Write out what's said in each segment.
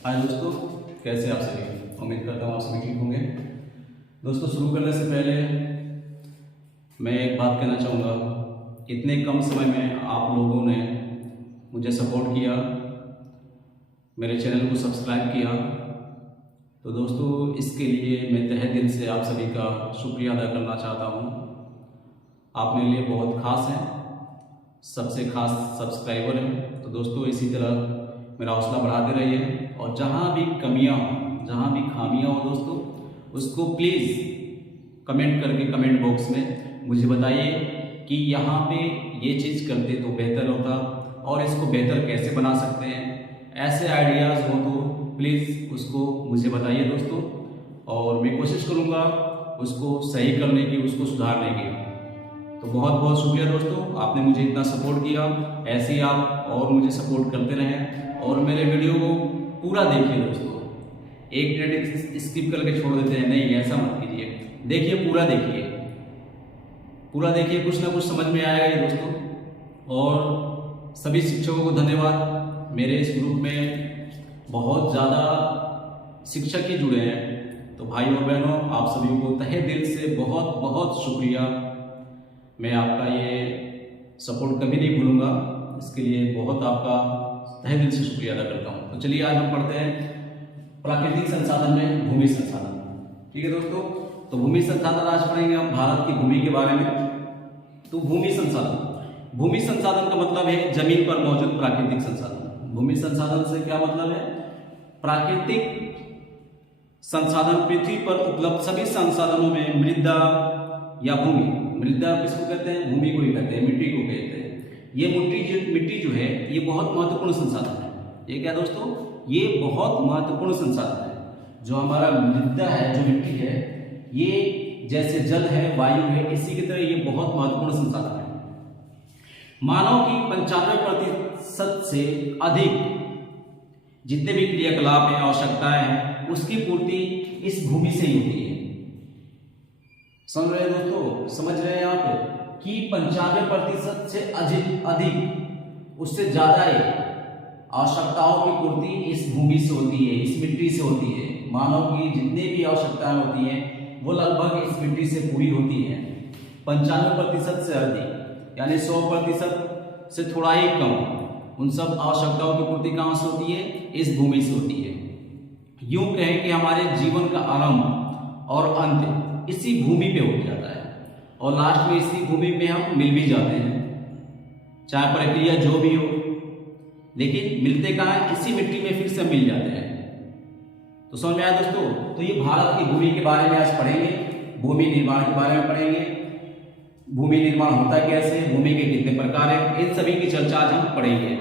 हाय दोस्तों, कैसे आप सभी। उम्मीद करता हूँ आप सभी ठीक होंगे। दोस्तों, शुरू करने से पहले मैं एक बात कहना चाहूँगा। इतने कम समय में आप लोगों ने मुझे सपोर्ट किया, मेरे चैनल को सब्सक्राइब किया, तो दोस्तों इसके लिए मैं तहे दिल से आप सभी का शुक्रिया अदा करना चाहता हूँ। आप मेरे लिए बहुत ख़ास हैं, सबसे ख़ास सब्सक्राइबर हैं। तो दोस्तों इसी तरह मेरा हौसला बढ़ाते रहिए और जहाँ भी कमियाँ हों, जहाँ भी खामियाँ हों दोस्तों, उसको प्लीज़ कमेंट करके कमेंट बॉक्स में मुझे बताइए कि यहाँ पे ये चीज़ करते तो बेहतर होता और इसको बेहतर कैसे बना सकते हैं। ऐसे आइडियाज़ हो तो प्लीज़ उसको मुझे बताइए दोस्तों, और मैं कोशिश करूँगा उसको सही करने की, उसको सुधारने की। तो बहुत बहुत शुक्रिया दोस्तों, आपने मुझे इतना सपोर्ट किया। ऐसे ही आप और मुझे सपोर्ट करते रहें और मेरे वीडियो को पूरा देखिए दोस्तों। एक मिनट स्किप करके छोड़ देते हैं, नहीं ऐसा मत कीजिए। देखिए, पूरा देखिए, पूरा देखिए, कुछ ना कुछ समझ में आएगा ये दोस्तों। और सभी शिक्षकों को धन्यवाद। मेरे इस ग्रुप में बहुत ज़्यादा शिक्षक ही जुड़े हैं। तो भाई और बहनों, आप सभी को तहे दिल से बहुत बहुत शुक्रिया। मैं आपका ये सपोर्ट कभी नहीं भूलूंगा, इसके लिए बहुत आपका तहे दिल से शुक्रिया अदा करता हूँ। तो चलिए आज हम पढ़ते हैं प्राकृतिक संसाधन में भूमि संसाधन। ठीक है दोस्तों, तो भूमि संसाधन आज पढ़ेंगे हम भारत की भूमि के बारे में। तो भूमि संसाधन का मतलब है जमीन पर मौजूद प्राकृतिक संसाधन। भूमि संसाधन से क्या मतलब है? प्राकृतिक संसाधन, पृथ्वी पर उपलब्ध सभी संसाधनों में मृदा या भूमि, मृदा किसको कहते हैं? भूमि को ही कहते हैं, मिट्टी को कहते हैं। ये मिट्टी जो है ये बहुत महत्वपूर्ण संसाधन है। ये क्या दोस्तों? ये बहुत महत्वपूर्ण संसाधन है। जो हमारा मृदा है, जो मिट्टी है, ये जैसे जल है, वायु है, इसी की तरह ये बहुत महत्वपूर्ण संसाधन है। मानव की 95% से अधिक जितने भी क्रियाकलाप हैं, आवश्यकताएं हैं, उसकी पूर्ति इस भूमि से ही होती है। समझ रहे हैं दोस्तों? समझ रहे हैं आप कि 95% से अधिक, उससे ज्यादा है, आवश्यकताओं की पूर्ति इस भूमि से होती है, इस मिट्टी से होती है। मानव की जितने भी आवश्यकताएं होती हैं वो लगभग इस मिट्टी से पूरी होती हैं। 95% से अधिक यानी 100% से थोड़ा ही कम, उन सब आवश्यकताओं की पूर्ति कहाँ से होती है? इस भूमि से होती है। यूं कहें कि हमारे जीवन का आरंभ और अंत इसी भूमि पे हो जाता है और लास्ट में इसी भूमि में हम मिल भी जाते हैं, चाहे प्रक्रिया जो भी हो, लेकिन मिलते कहाँ है? इसी मिट्टी में फिर से मिल जाते हैं। तो समझ में आया दोस्तों? तो ये भारत की भूमि के बारे में आज पढ़ेंगे, भूमि निर्माण के बारे में पढ़ेंगे। भूमि निर्माण होता कैसे, भूमि के कितने प्रकार हैं, इन सभी की चर्चा आज हम पढ़ेंगे।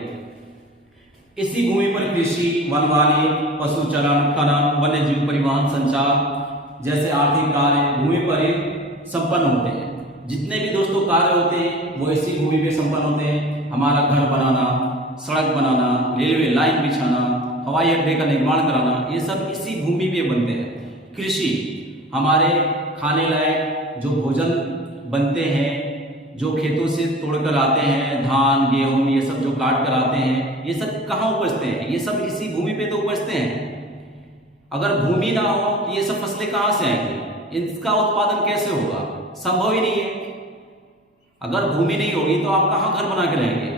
इसी भूमि पर कृषि, वनवाणी, पशुचरण, खनन, वन्य जीव परिवहन, संचार जैसे आर्थिक कार्य भूमि पर ही संपन्न होते हैं। जितने भी दोस्तों कार्य होते हैं वो इसी भूमि पे संपन्न होते हैं। हमारा घर बनाना, सड़क बनाना, रेलवे लाइन बिछाना, हवाई अड्डे का निर्माण कराना, ये सब इसी भूमि पे बनते हैं। कृषि, हमारे खाने लायक जो भोजन बनते हैं, जो खेतों से तोड़कर आते हैं, धान गेहूं ये सब जो काट कर आते हैं, ये सब कहाँ उपजते हैं? ये सब इसी भूमि पे तो उपजते हैं। अगर भूमि ना हो तो ये सब फसलें कहाँ से आएंगी? इनका उत्पादन कैसे होगा? संभव ही नहीं है। अगर भूमि नहीं होगी तो आप कहाँ घर बना के रहेंगे?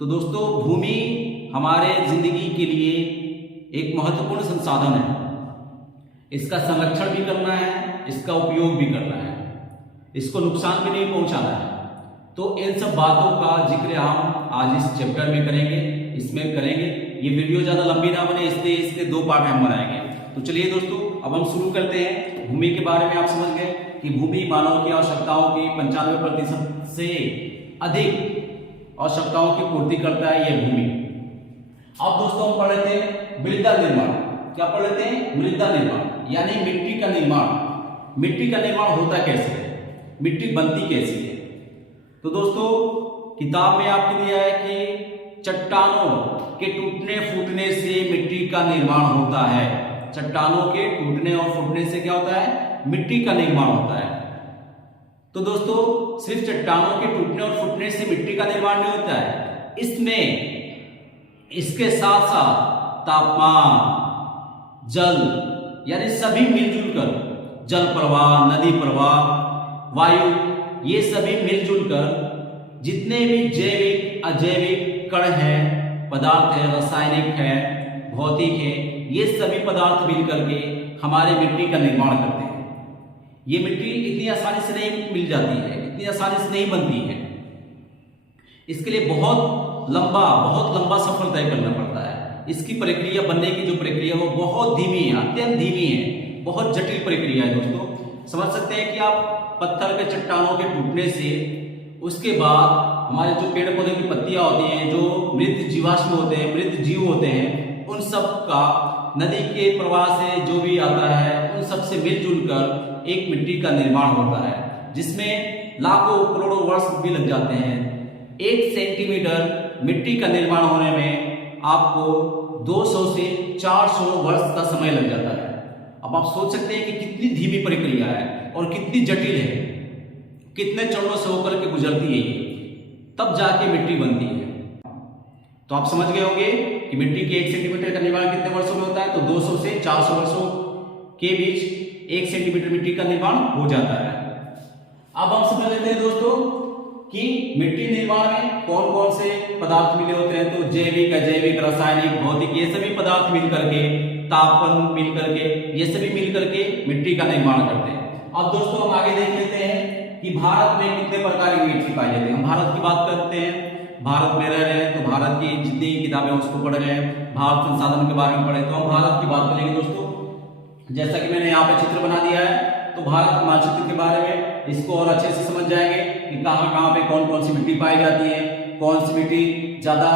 तो दोस्तों, भूमि हमारे जिंदगी के लिए एक महत्वपूर्ण संसाधन है। इसका संरक्षण भी करना है, इसका उपयोग भी करना है, इसको नुकसान भी नहीं पहुंचाना है। तो इन सब बातों का जिक्र हम आज इस चैप्टर में करेंगे, इसमें करेंगे। ये वीडियो ज्यादा लंबी ना बने, इसलिए इसके 2 पार्ट हम बनाएंगे। तो चलिए दोस्तों, अब हम शुरू करते हैं। भूमि के बारे में आप समझ गए कि भूमि मानव की आवश्यकताओं की 95% से अधिक आवश्यकताओं की पूर्ति करता है ये भूमि। अब दोस्तों हम पढ़ लेते हैं मृदा निर्माण। क्या पढ़ लेते हैं? मृदा निर्माण यानी मिट्टी का निर्माण। मिट्टी का निर्माण होता कैसे है, मिट्टी बनती कैसी है? तो दोस्तों किताब में आपको दिया है कि चट्टानों के टूटने फूटने से मिट्टी का निर्माण होता है। चट्टानों के टूटने और फूटने से क्या होता है? मिट्टी का निर्माण होता है। तो दोस्तों सिर्फ चट्टानों के टूटने और फूटने से मिट्टी का निर्माण नहीं होता है, इसमें इसके साथ साथ तापमान, जल, यानी सभी मिलजुल कर, जल प्रवाह, नदी प्रवाह, वायु, ये सभी मिलजुल कर जितने भी जैविक अजैविक कण हैं, पदार्थ है, रासायनिक है, भौतिक है, ये सभी पदार्थ मिल करके हमारे मिट्टी का निर्माण करते हैं। ये मिट्टी इतनी आसानी से नहीं मिल जाती है, इतनी आसानी से नहीं बनती है। इसके लिए बहुत लंबा सफर तय करना पड़ता है। इसकी प्रक्रिया, बनने की जो प्रक्रिया वो बहुत धीमी है, अत्यंत धीमी है, बहुत जटिल प्रक्रिया है दोस्तों। समझ सकते हैं कि आप पत्थर के चट्टानों के टूटने से उसके बाद हमारे जो पेड़ पौधे की पत्तियां होती हैं, जो मृत जीवाश्म होते हैं, मृत जीव होते हैं, उन सब का नदी के प्रवाह से जो भी आता है, उन सब से मिलजुल कर एक मिट्टी का निर्माण होता है, जिसमें लाखों करोड़ों वर्ष भी लग जाते हैं। 1 सेंटीमीटर मिट्टी का निर्माण होने में आपको 200 से 400 वर्ष का समय लग जाता है। अब आप सोच सकते हैं कि कितनी धीमी प्रक्रिया है और कितनी जटिल है, कितने चरणों से होकर के गुजरती है ये, तब जाके मिट्टी बनती है। तो आप समझ गए होंगे कि मिट्टी के 1 सेंटीमीटर का निर्माण कितने वर्षों में होता है। तो 200 से 400 वर्षों के बीच 1 सेंटीमीटर मिट्टी का निर्माण हो जाता है। अब हम समझ लेते हैं दोस्तों कि मिट्टी निर्माण में कौन कौन से पदार्थ मिले होते हैं। तो जैविक, अजैविक, रासायनिक, भौतिक, ये सभी पदार्थ मिल करके, तापमान मिल करके, ये सभी मिल करके मिट्टी का निर्माण करते हैं। अब दोस्तों हम आगे देख लेते हैं कि भारत में कितने प्रकार की मिट्टी पाई जाती है। हम भारत की बात करते हैं, भारत में रह रहे हैं तो भारत की जितनी किताबें उसको पढ़ रहे हैं, भारत संसाधन के बारे में पढ़े, तो हम भारत की बात करेंगे दोस्तों। जैसा कि मैंने यहाँ पे चित्र बना दिया है, तो भारत के मानचित्र के बारे में इसको और अच्छे से समझ जाएंगे कि कहाँ कहाँ पे कौन कौन सी मिट्टी पाई जाती है, कौन सी मिट्टी ज्यादा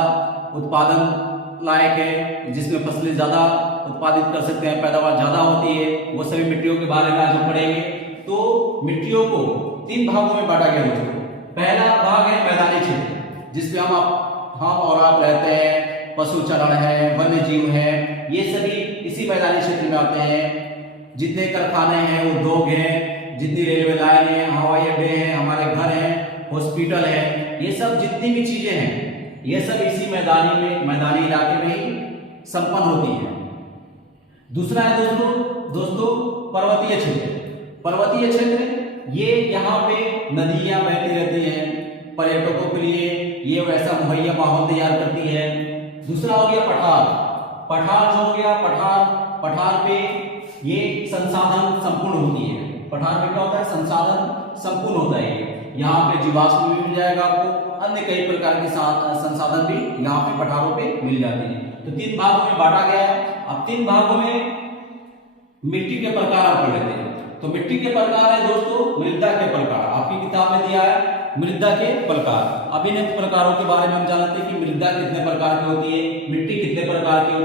उत्पादन लायक है, जिसमें फसलें ज्यादा उत्पादित कर सकते हैं, पैदावार ज्यादा होती है, वो सभी मिट्टियों के बारे में आज हम पढ़ेंगे। तो मिट्टियों को 3 भागों में बांटा गया दोस्तों। पहला भाग है मैदानी क्षेत्र, जिसमें हम और आप रहते हैं, पशु चरण है, वन्य जीव है, ये सभी इसी मैदानी क्षेत्र में आते हैं। जितने कारखाने हैं, उद्योग हैं, जितनी रेलवे लाइन है, हवाई अड्डे हैं, हमारे घर हैं, हॉस्पिटल है, ये सब जितनी भी चीजें हैं, ये सब इसी मैदानी इलाके में ही संपन्न होती है। दूसरा है दोस्तों पर्वतीय क्षेत्र। पर्वतीय क्षेत्र ये यहाँ पे नदियां बहती रहती हैं, पर्यटकों के लिए ये वैसा मुहैया माहौल तैयार करती है। दूसरा हो गया पठार जो हो गया, पठार पे ये संसाधन संपूर्ण होती है। पठार में क्या होता है, संसाधन संपूर्ण होता है। यहाँ पे जीवाश्म भी मिल जाएगा आपको, अन्य कई प्रकार के संसाधन भी यहाँ पे पठारों पे मिल जाते हैं। तो 3 भागों में बांटा गया है। अब 3 भागों में मिट्टी के प्रकार आप पढ़ लेते हैं। तो मिट्टी के प्रकार है दोस्तों, मृदा के प्रकार, आपकी किताब में दिया है मृदा के प्रकार। अब इन प्रकारों के बारे में हम जानते हैं कि मृदा कितने प्रकार की होती है, मिट्टी कितने प्रकार की होती है।